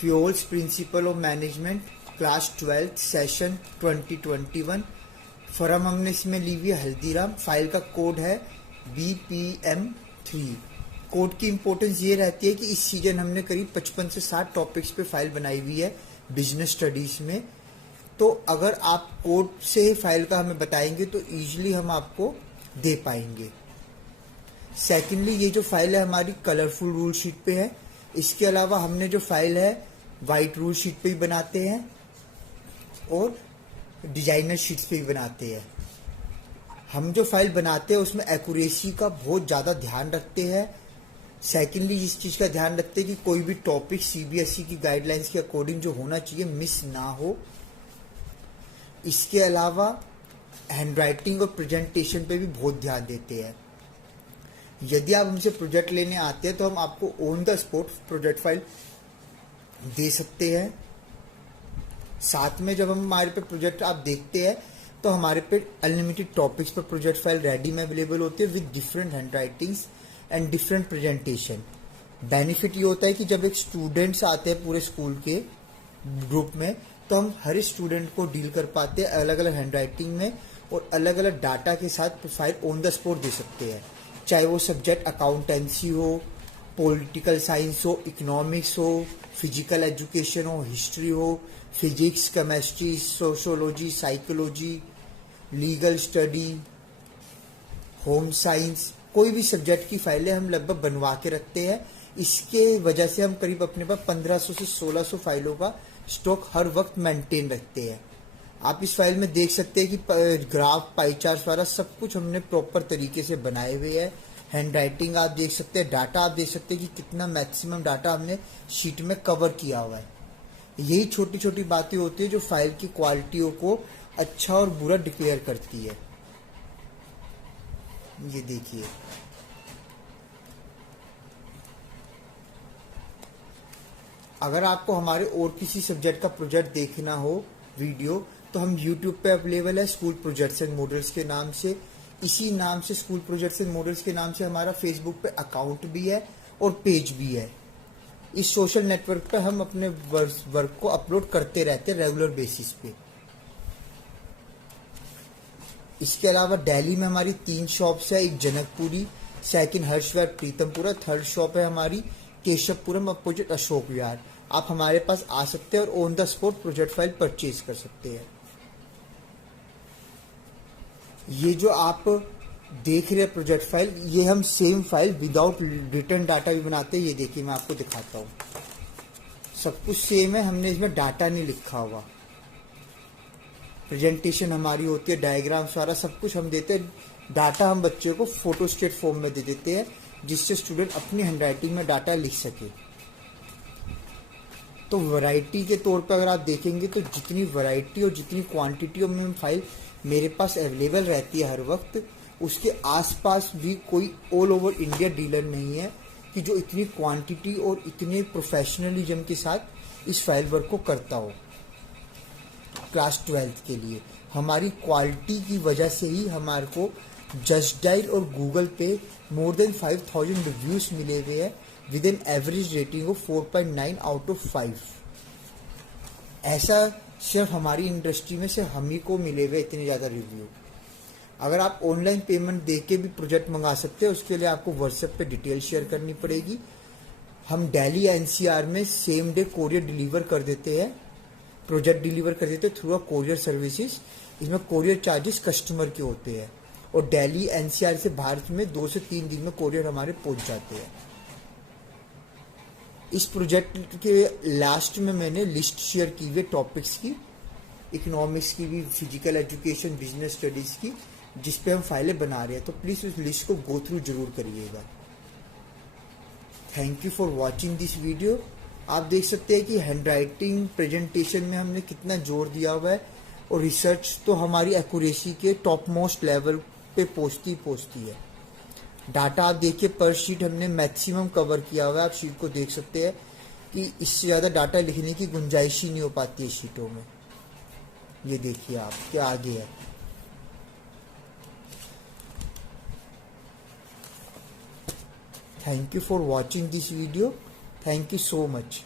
Fuels principle of management class 12 session 2021। Firm हमने इसमें ली हुई है हल्दीराम। फाइल का कोड है BPM3। कोड की इंपॉर्टेंस ये रहती है कि इस सीजन हमने करीब 55 से 60 टॉपिक्स पे फाइल बनाई हुई है बिजनेस स्टडीज में। तो अगर आप कोड से फाइल का हमें बताएंगे तो इजीली हम आपको दे पाएंगे। सेकेंडली, ये जो फाइल है हमारी कलरफुल रूल शीट पे है। इसके अलावा हमने जो फाइल है वाइट रूल शीट पे भी बनाते हैं और डिजाइनर शीट्स पे भी बनाते हैं। हम जो फाइल बनाते हैं उसमें एक्यूरेसी का बहुत ज़्यादा ध्यान रखते हैं। सेकेंडली, इस चीज़ का ध्यान रखते हैं कि कोई भी टॉपिक CBSE की गाइडलाइंस के अकॉर्डिंग जो होना चाहिए मिस ना हो। इसके अलावा हैंडराइटिंग और प्रेजेंटेशन पे भी बहुत ध्यान देते हैं। यदि आप हमसे प्रोजेक्ट लेने आते हैं तो हम आपको on the spot project file दे सकते हैं। साथ में जब हम हमारे पे प्रोजेक्ट आप देखते हैं तो हमारे पे अनलिमिटेड टॉपिक्स पर प्रोजेक्ट फाइल रेडी में अवेलेबल होती है with different hand writings and different presentation. Benefit ये होता है कि जब एक स्टूडेंट्स आते हैं पूरे स्कूल के ग्रुप में तो हम हर स्टूडेंट को डील कर पाते हैं अलग अलग हैंड राइटिंग में और अलग अलग डाटा के साथ फाइल ऑन द स्पॉट दे सकते हैं। चाहे वो सब्जेक्ट अकाउंटेंसी हो, पॉलिटिकल साइंस हो, इकोनॉमिक्स हो, फिजिकल एजुकेशन हो, हिस्ट्री हो, physics, chemistry, sociology, psychology, legal study, home science, कोई भी सब्जेक्ट की फाइलें हम लगभग बनवा के रखते हैं। इसके वजह से हम करीब अपने पास 1500 से 1600 फाइलों का स्टॉक हर वक्त मेंटेन रखते हैं। आप इस फाइल में देख सकते हैं कि ग्राफ, पाई चार्ट वाला सब कुछ हमने प्रॉपर तरीके से बनाए हुए हैं। हैंड राइटिंग आप देख सकते हैं, डाटा आप देख सकते हैं कि कितना मैक्सिमम डाटा हमने शीट में कवर किया हुआ है। यही छोटी छोटी बातें होती है जो फाइल की क्वालिटियों को अच्छा और बुरा डिक्लेयर करती है। ये देखिए, अगर आपको हमारे और किसी सब्जेक्ट का प्रोजेक्ट देखना हो वीडियो तो हम YouTube पे अवेलेबल है स्कूल प्रोजेक्ट्स एंड मॉडल्स के नाम से। इसी नाम से स्कूल प्रोजेक्ट्स एंड मॉडल्स के नाम से हमारा फेसबुक पे अकाउंट भी है और पेज भी है। इस सोशल नेटवर्क पे हम अपने वर्क को अपलोड करते रहते हैं रेगुलर बेसिस पे। इसके अलावा दिल्ली में हमारी 3 शॉप्स है, एक Janakpuri, second हर्षविहार Pritampura, third shop है हमारी केशवपुरम अपोजिट अशोक विहार। आप हमारे पास आ सकते हैं और on the spot project file purchase कर सकते हैं। ये जो आप देख रहे हैं प्रोजेक्ट फाइल, ये हम same file without return data भी बनाते हैं। ये देखिए, मैं आपको दिखाता हूँ, सब कुछ सेम है, हमने इसमें डाटा नहीं लिखा हुआ। प्रेजेंटेशन हमारी होती है, डायग्राम्स वाला सब कुछ हम देते हैं। डाटा हम बच्चे को फोटो स्टेट फॉर्म में दे देते हैं जिससे स्टूडेंट अपनी हैंडराइटिंग में डाटा लिख सके। तो वैरायटी के तौर पर अगर आप देखेंगे तो जितनी वैरायटी और जितनी क्वांटिटी में फाइल मेरे पास अवेलेबल रहती है हर वक्त, उसके आसपास भी कोई ऑल ओवर इंडिया डीलर नहीं है कि जो इतनी क्वांटिटी और इतने प्रोफेशनलिज्म के साथ इस फाइल वर्क को करता हो। क्लास 12 के लिए हमारी क्वालिटी की वजह से ही हमारे को जस्ट डायल और गूगल पे मोर देन 5000 रिव्यूज मिले हुए हैं with an average rating of 4.9 out of 5। ऐसा सिर्फ हमारी इंडस्ट्री में से हम ही को मिले हुए इतने ज़्यादा रिव्यू। अगर आप ऑनलाइन पेमेंट दे के भी प्रोजेक्ट मंगा सकते हैं, उसके लिए आपको व्हाट्सएप पे डिटेल शेयर करनी पड़ेगी। हम दिल्ली NCR में सेम डे कोरियर डिलीवर कर देते हैं, प्रोजेक्ट डिलीवर कर देते हैं थ्रू अ कोरियर सर्विसेज। इसमें कोरियर चार्जेस कस्टमर के होते हैं और दिल्ली NCR से बाहर में 2 से 3 दिन में कोरियर हमारे पहुंच जाते हैं। इस प्रोजेक्ट के लास्ट में मैंने लिस्ट शेयर की हुई टॉपिक्स की, इकोनॉमिक्स की भी, फिजिकल एजुकेशन, बिजनेस स्टडीज की, जिस पे हम फाइलें बना रहे हैं। तो प्लीज़ उस लिस्ट को गो थ्रू जरूर करिएगा। Thank you for watching this video. आप देख सकते हैं कि हैंडराइटिंग प्रेजेंटेशन में हमने कितना जोर दिया हुआ है और रिसर्च तो हमारी एक्यूरेसी के टॉप मोस्ट लेवल पे पहुंचती है। डाटा आप देखिए, पर शीट हमने मैक्सिमम कवर किया हुआ है। आप शीट को देख सकते हैं कि इससे ज़्यादा डाटा लिखने की गुंजाइश ही नहीं हो पाती है शीटों में। ये देखिए आप क्या आगे है। Thank you for watching this video. Thank you so much.